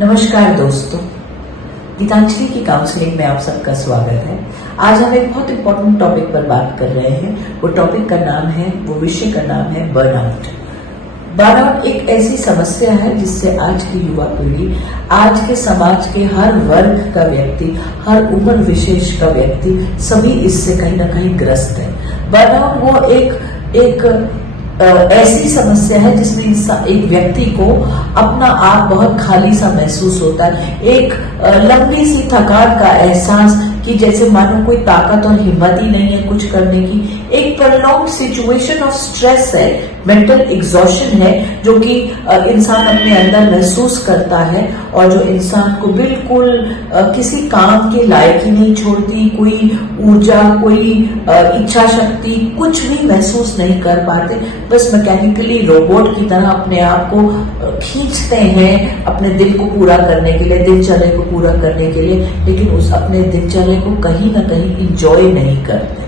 नमस्कार दोस्तों, गीतांजलि की काउंसलिंग में आप सबका स्वागत है। आज हम एक बहुत इंपॉर्टेंट टॉपिक पर बात कर रहे हैं। वो टॉपिक का नाम है, वो विषय का नाम है बर्नआउट। बर्नआउट एक ऐसी समस्या है जिससे आज की युवा पीढ़ी, आज के समाज के हर वर्ग का व्यक्ति, हर उम्र विशेष का व्यक्ति सभी इससे कहीं ना कहीं ग्रस्त है। बर्नआउट वो एक ऐसी समस्या है जिसमें एक व्यक्ति को अपना आप बहुत खाली सा महसूस होता है। एक लंबी सी थकान का एहसास कि जैसे मानो कोई ताकत और हिम्मत ही नहीं है कुछ करने की। एक प्रोलॉन्ग्ड सिचुएशन ऑफ स्ट्रेस है, मेंटल एग्जॉशन है, जो कि इंसान अपने अंदर महसूस करता है और जो इंसान को बिल्कुल किसी काम के लायक ही नहीं छोड़ती। कोई ऊर्जा, कोई इच्छा शक्ति कुछ भी महसूस नहीं कर पाते। बस मैकेनिकली रोबोट की तरह अपने आप को खींचते हैं अपने दिल को पूरा करने के लिए, दिनचर्या को पूरा करने के लिए, लेकिन उस अपने दिनचर्या को कहीं ना कहीं इंजॉय नहीं करते।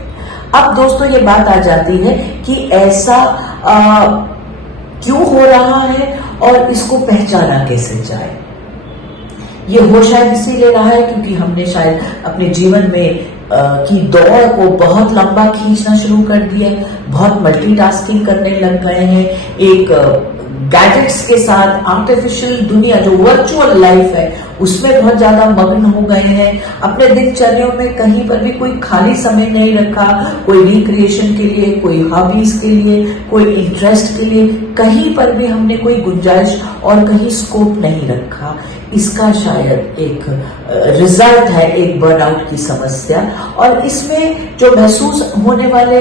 अब दोस्तों ये बात आ जाती है कि ऐसा क्यों हो रहा है और इसको पहचाना कैसे जाए। ये हो शायद इसीलिए रहा है क्योंकि हमने शायद अपने जीवन में की दौड़ को बहुत लंबा खींचना शुरू कर दिया, बहुत मल्टीटास्किंग करने लग गए हैं। एक गैजेट्स के साथ आर्टिफिशियल दुनिया जो वर्चुअल लाइफ है उसमें बहुत ज्यादा मग्न हो गए हैं। अपने दिनचर्या में कहीं पर भी कोई खाली समय नहीं रखा, कोई रिक्रिएशन के लिए, कोई हॉबीज के लिए, कोई इंटरेस्ट के लिए, कहीं पर भी हमने कोई गुंजाइश और कहीं स्कोप नहीं रखा। इसका शायद एक रिजल्ट है एक बर्नआउट की समस्या। और इसमें जो महसूस होने वाले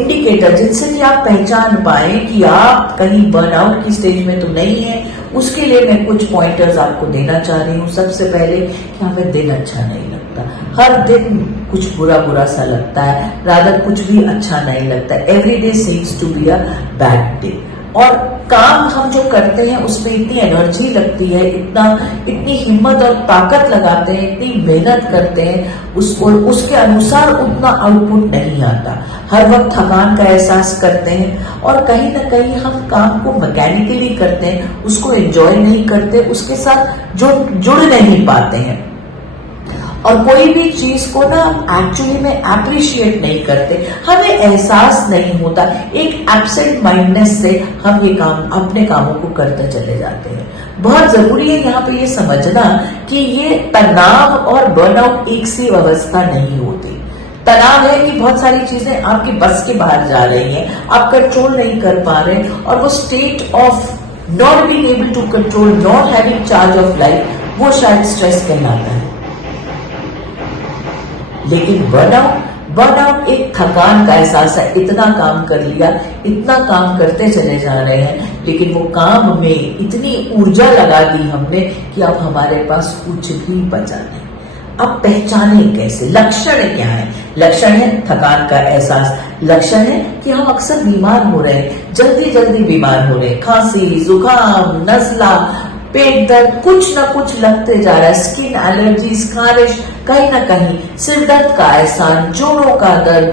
इंडिकेटर जिनसे कि आप पहचान पाए कि आप कहीं बर्नआउट की स्टेज में तो नहीं है, उसके लिए मैं कुछ पॉइंटर्स आपको देना चाह रही हूँ। सबसे पहले कि हमें दिन अच्छा नहीं लगता, हर दिन कुछ बुरा बुरा सा लगता है, रादर कुछ भी अच्छा नहीं लगता। Every day seems to be a bad day. और काम हम जो करते हैं उसमें इतनी एनर्जी लगती है, इतनी हिम्मत और ताकत लगाते हैं, इतनी मेहनत करते हैं, उसको उसके अनुसार उतना आउटपुट नहीं आता। हर वक्त थकान का एहसास करते हैं और कहीं ना कहीं हम काम को मैकेनिकली करते हैं, उसको एंजॉय नहीं करते, उसके साथ जुड़ नहीं पाते हैं और कोई भी चीज को ना एक्चुअली में अप्रिशिएट नहीं करते, हमें एहसास नहीं होता। एक एब्सेंट माइंडनेस से हम ये काम अपने कामों को करते चले जाते हैं। बहुत जरूरी है यहाँ पे ये समझना कि ये तनाव और बर्नआउट एक सी अवस्था नहीं होती। तनाव है कि बहुत सारी चीजें आपकी बस के बाहर जा रही हैं, आप कंट्रोल नहीं कर पा रहे, और वो state of not being able to control, not having charge of life, वो शायद स्ट्रेस कहलाता है। लेकिन बर्नआउट एक थकान का एहसास है। इतना काम कर लिया, इतना काम करते चले जा रहे हैं, लेकिन वो काम में इतनी ऊर्जा लगा दी हमने कि अब हमारे पास कुछ भी बचा नहीं। अब पहचाने कैसे? लक्षण क्या है? लक्षण है थकान का एहसास, लक्षण है कि हम अक्सर बीमार हो रहे हैं, जल्दी जल्दी बीमार हो रहे हैं, खांसी, जुकाम, नजला, पेट दर्द, कुछ ना कुछ लगते जा रहा है, स्किन एलर्जीज, खारिश, कहीं ना कहीं सिर दर्द का एहसास, जोड़ों का दर्द,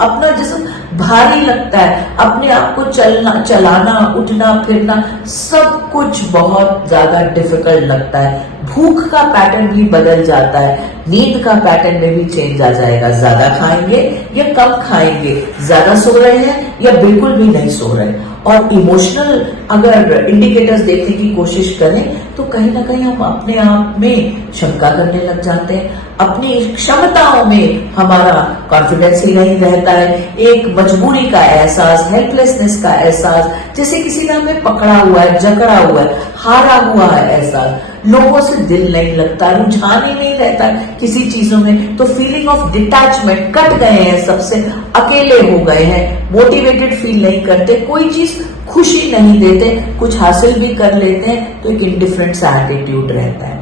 अपना जिस्म भारी लगता है, अपने आप को चलाना, उठना, फिरना, सब कुछ बहुत ज्यादा डिफिकल्ट लगता है। भूख का पैटर्न भी बदल जाता है, नींद का पैटर्न में भी चेंज आ जाएगा। ज्यादा खाएंगे या कम खाएंगे, ज्यादा सो रहे हैं या बिल्कुल भी नहीं सो रहे। और इमोशनल अगर इंडिकेटर्स देखने की कोशिश करें तो कहीं ना कहीं हम अपने आप में शंका करने लग जाते हैं, अपनी क्षमताओं में हमारा कॉन्फिडेंस ही नहीं रहता है। एक मजबूरी का एहसास, हेल्पलेसनेस का एहसास, जैसे किसी ने हमें पकड़ा हुआ है, जकड़ा हुआ है, हारा हुआ है एहसास। लोगों से दिल नहीं लगता, रुझान ही नहीं रहता किसी चीजों में, तो फीलिंग ऑफ डिटैचमेंट, कट गए हैं सबसे, अकेले हो गए हैं, मोटिवेटेड फील नहीं करते, कोई चीज खुशी नहीं देते, कुछ हासिल भी कर लेते हैं तो एक इंडिफरेंट सा एटीट्यूड रहता है।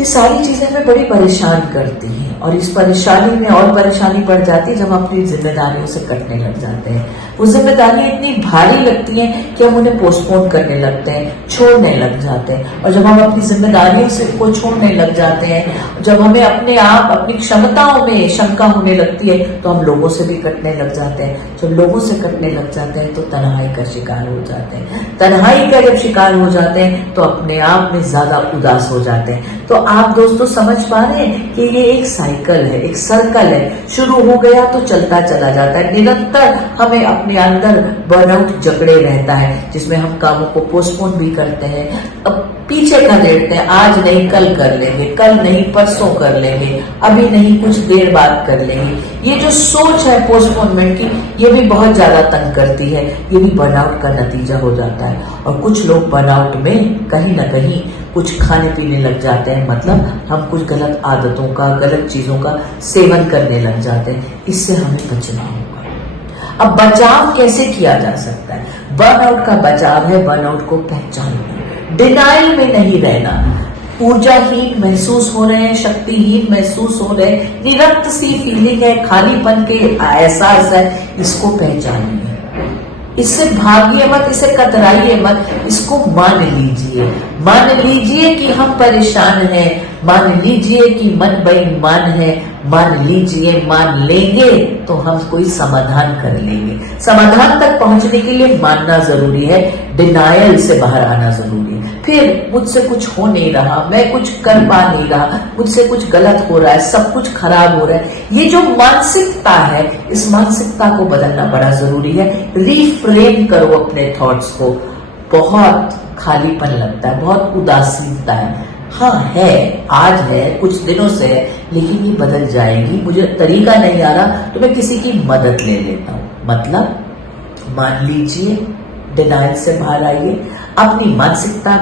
ये सारी चीजें हमें बड़ी परेशान करती हैं और इस परेशानी में और परेशानी बढ़ जाती है जब हम अपनी जिम्मेदारियों से कटने लग जाते हैं। वो जिम्मेदारियां इतनी भारी लगती हैं कि हम उन्हें पोस्टपोन करने लगते हैं, छोड़ने लग जाते हैं। और जब हम अपनी जिम्मेदारियों से को छोड़ने लग जाते हैं, जब हमें अपने आप अपनी क्षमताओं में शंका होने लगती है, तो हम लोगों से भी कटने लग जाते हैं। जब लोगों से कटने लग जाते हैं तो तन्हाई का शिकार हो जाते हैं। तन्हाई का जब शिकार हो जाते हैं तो अपने आप में ज्यादा उदास हो जाते हैं। तो आप दोस्तों समझ पा रहे हैं कि ये एक साइकिल है, एक सर्कल है। शुरू हो गया तो चलता चला जाता है। निरंतर हमें अपने अंदर बर्नआउट जकड़े रहता है, जिसमें हम कामों को पोस्टपोन भी करते हैं, अब पीछे कर देते हैं। आज नहीं कल कर लेंगे, कल नहीं परसों कर लेंगे, अभी नहीं कुछ देर बाद कर लेंगे। ये जो सोच है पोस्टपोनमेंट की, ये भी बहुत ज्यादा तंग करती है। ये भी बर्नआउट का नतीजा हो जाता है। और कुछ लोग बर्नआउट में कहीं ना कहीं कुछ खाने पीने लग जाते हैं, मतलब हम कुछ गलत आदतों का, गलत चीजों का सेवन करने लग जाते हैं। इससे हमें बचना होगा। अब बचाव कैसे किया जा सकता है? बर्नआउट का बचाव है बर्नआउट को पहचानना, डिनाइल में नहीं रहना। ऊर्जाहीन महसूस हो रहे हैं, शक्तिहीन महसूस हो रहे हैं, निरक्त सी फीलिंग है, खालीपन के एहसास है, इसको पहचानिए। इससे भागिए मत, इसे कतराइए मत, इसको मान लीजिए। मान लीजिए कि हम परेशान हैं, मान लीजिए कि मन बेईमान है, मान लीजिए, मान लेंगे तो हम कोई समाधान कर लेंगे। समाधान तक पहुंचने के लिए मानना जरूरी है, डिनायल से बाहर आना जरूरी है। फिर मुझसे कुछ हो नहीं रहा, मैं कुछ कर पा नहीं रहा, मुझसे कुछ गलत हो रहा है, सब कुछ खराब हो रहा है, ये जो मानसिकता है, इस मानसिकता को बदलना बड़ा जरूरी है। रीफ्रेम करो अपने थॉट्स को। बहुत खालीपन लगता है, बहुत उदासीनता है, हाँ है, आज है, कुछ दिनों से है, लेकिन ये बदल जाएगी। मुझे तरीका नहीं आ रहा तो मैं किसी की मदद ले लेता हूं। मतलब मान लीजिए, डिनाइल से बाहर आइए, अपनी मानसिकता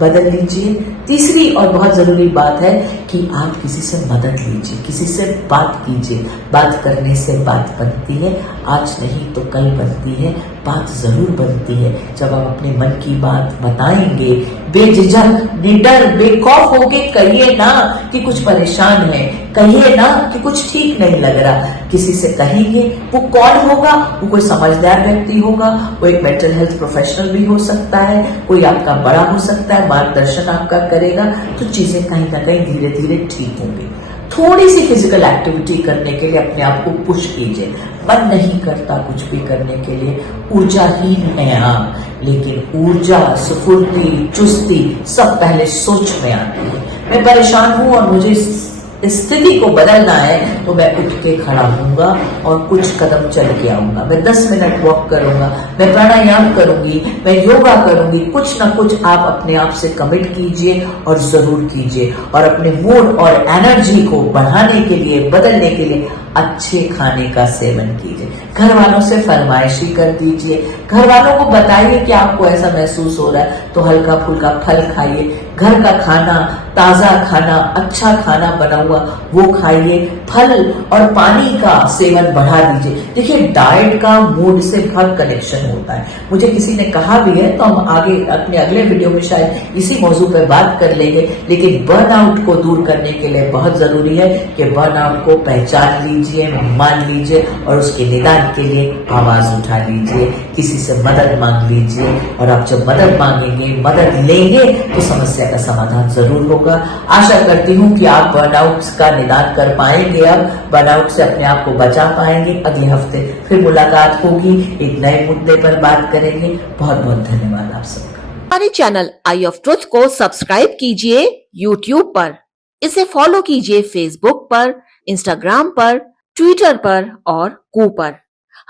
बदल लीजिए। तीसरी और बहुत जरूरी बात है कि आप किसी से मदद लीजिए, किसी से बात कीजिए। बात करने से बात बनती है, आज नहीं तो कल बनती है, बात जरूर बनती है। जब आप अपने मन की बात बताएंगे, बेझिझक, निडर, बेखौफ होके कहिए ना कि कुछ परेशान है, कहिए ना कि कुछ ठीक नहीं लग रहा। किसी से कहेंगे, वो कौन होगा? वो कोई समझदार व्यक्ति होगा, वो एक मेंटल हेल्थ प्रोफेशनल भी हो सकता है, कोई आपका बड़ा हो सकता है, मार्गदर्शन आपका करेगा, तो चीजें कहीं ना कहीं धीरे धीरे ठीक होंगी। थोड़ी सी फिजिकल एक्टिविटी करने के लिए अपने आप को पुश कीजिए। मन नहीं करता कुछ भी करने के लिए, ऊर्जाहीन है आप, लेकिन ऊर्जा, स्फूर्ति, चुस्ती सब पहले सोच में आती है। मैं परेशान हूं और मुझे इस स्थिति को बदलना है, तो मैं उठ के खड़ा होऊंगा और कुछ कदम चल के आऊंगा। मैं 10 मिनट वॉक करूंगा, मैं प्राणायाम करूंगी, मैं योगा करूंगी। कुछ ना कुछ आप अपने आप से कमिट कीजिए और जरूर कीजिए। और अपने मूड और एनर्जी को बढ़ाने के लिए, बदलने के लिए अच्छे खाने का सेवन कीजिए। घर वालों से फरमाइशी कर दीजिए, घर वालों को बताइए कि आपको ऐसा महसूस हो रहा है तो हल्का फुल्का फल खाइए। घर का खाना, ताजा खाना, अच्छा खाना बना हुआ वो खाइए। फल और पानी का सेवन बढ़ा दीजिए। देखिए, डाइट का मूड से बहुत कनेक्शन होता है। मुझे किसी ने कहा भी है, तो हम आगे अपने अगले वीडियो में शायद इसी मौजू पर बात कर लेंगे। लेकिन बर्नआउट को दूर करने के लिए बहुत जरूरी है कि बर्नआउट को पहचान लीजिए, मान लीजिए और उसके निदान के लिए आवाज उठा लीजिए, किसी से मदद मांग लीजिए। और आप जब मदद मांगेंगे, मदद लेंगे, तो समस्या का समाधान जरूर होगा। आशा करती हूँ कि आप बर्नआउट का निदान कर पाएंगे, अब बर्नआउट से अपने आप को बचा पाएंगे। अगले हफ्ते फिर मुलाकात होगी, एक नए मुद्दे पर बात करेंगे। बहुत बहुत धन्यवाद आप सबका। हमारे चैनल आई ऑफ ट्रुथ को सब्सक्राइब कीजिए YouTube पर, इसे फॉलो कीजिए Facebook पर, Instagram पर, Twitter पर और कू पर।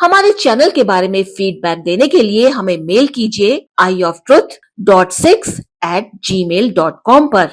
हमारे चैनल के बारे में फीडबैक देने के लिए हमें मेल कीजिए ioftruth.6@gmail.com पर।